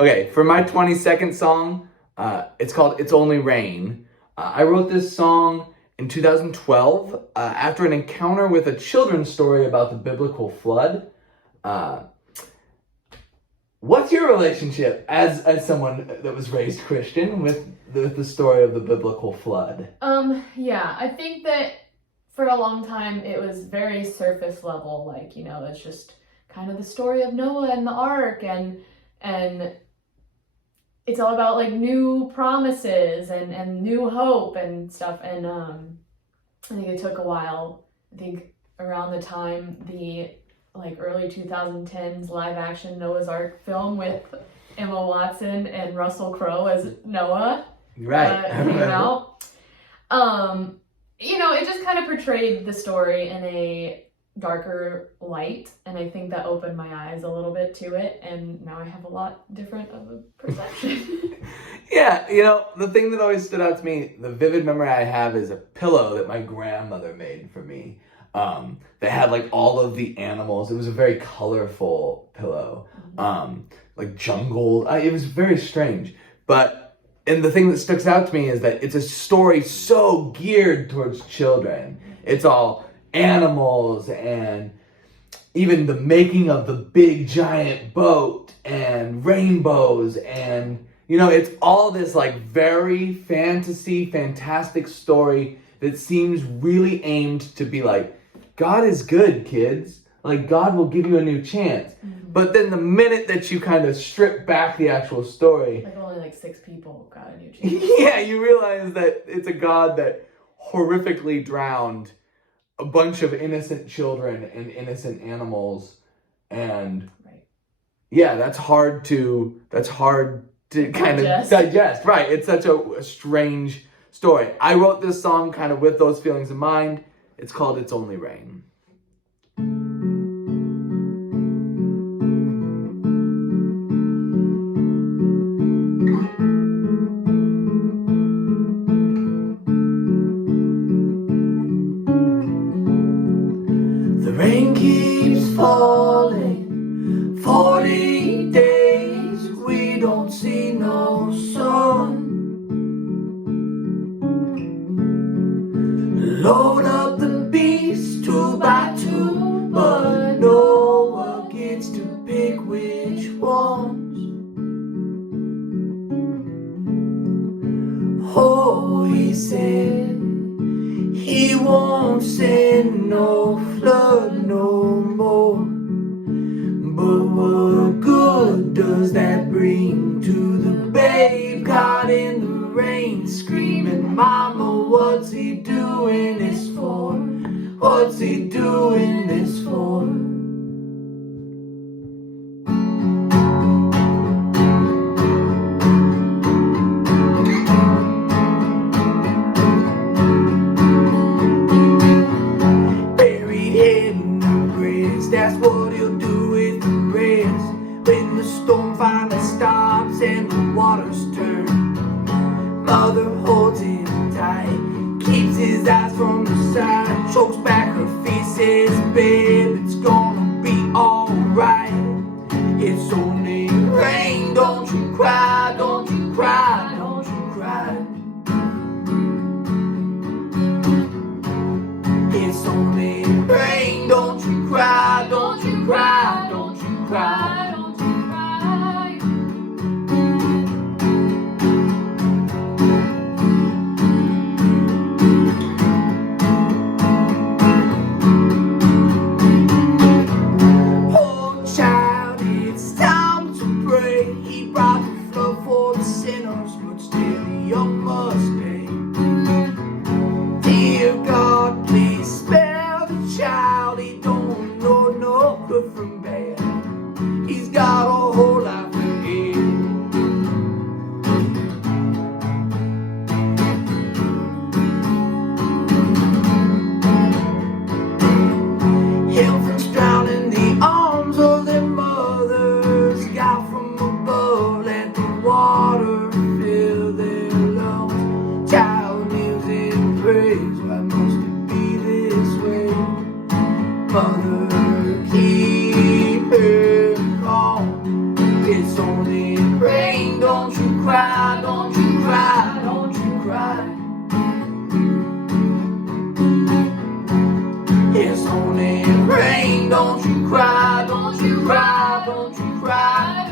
Okay, for my 20-second song, it's called It's Only Rain. I wrote this song in 2012 after an encounter with a children's story about the biblical flood. What's your relationship as someone that was raised Christian with the story of the biblical flood? Yeah, I think that for a long time it was very surface level, like, that's just kind of the story of Noah and the ark, and it's all about like new promises and new hope and stuff. And I think it took a while. I think around the time the early 2010s live action Noah's Ark film with Emma Watson and Russell Crowe as Noah came out. It just kind of portrayed the story in a darker light, and I think that opened my eyes a little bit to it, and now I have a lot different of a perception. Yeah, the thing that always stood out to me, the vivid memory I have is a pillow that my grandmother made for me. That had like all of the animals. It was a very colorful pillow, like jungle. It was very strange. And the thing that sticks out to me is that it's a story so geared towards children. It's all animals and even the making of the big giant boat and rainbows and it's all this like very fantastic story that seems really aimed to be like, God is good, kids. Like, God will give you a new chance. Mm-hmm. But then the minute that you kind of strip back the actual story, like only like 6 people got a new chance. Yeah, you realize that it's a God that horrifically drowned a bunch of innocent children and innocent animals, and yeah, that's hard to kind of digest. Right, it's such a strange story. I wrote this song kind of with those feelings in mind. It's called It's Only Rain. The rain keeps falling, 40 days, we don't see no sun. Load up the beast 2 by 2, but Noah gets to pick which ones. Oh, he said he won't send no flood no more. But what good does that bring to the babe caught in the rain, screaming, Mama, what's he doing this for? What's he doing this for? Buried head in the grass, that's what he'll do with the rest. When the storm finally stops and the waters turn, Mother holds him tight, keeps his eyes from the side, chokes back her face, says, babe, it's gonna be alright. It's only rain, don't you cry, don't you cry, don't you cry. It's only rain, don't you cry, don't you cry, don't you cry. only rain, don't you cry, don't you cry, don't you cry. It's only rain, don't you cry, don't you cry, don't you cry.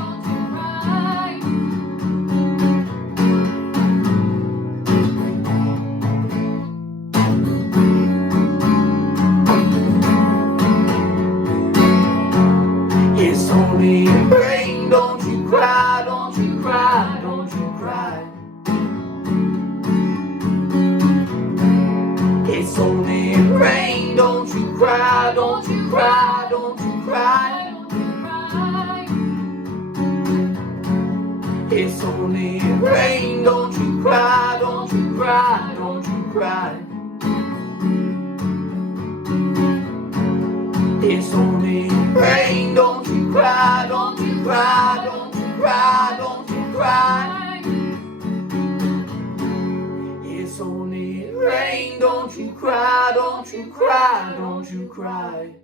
It's only rain, don't you cry, don't you cry, don't you cry. It's only rain, don't you cry, don't you cry, don't you cry. It's only rain, don't you cry, don't you cry, don't you cry. It's only rain, don't you cry, don't you cry, don't you cry, don't you cry. It's only rain, don't you cry, don't you cry, don't you cry.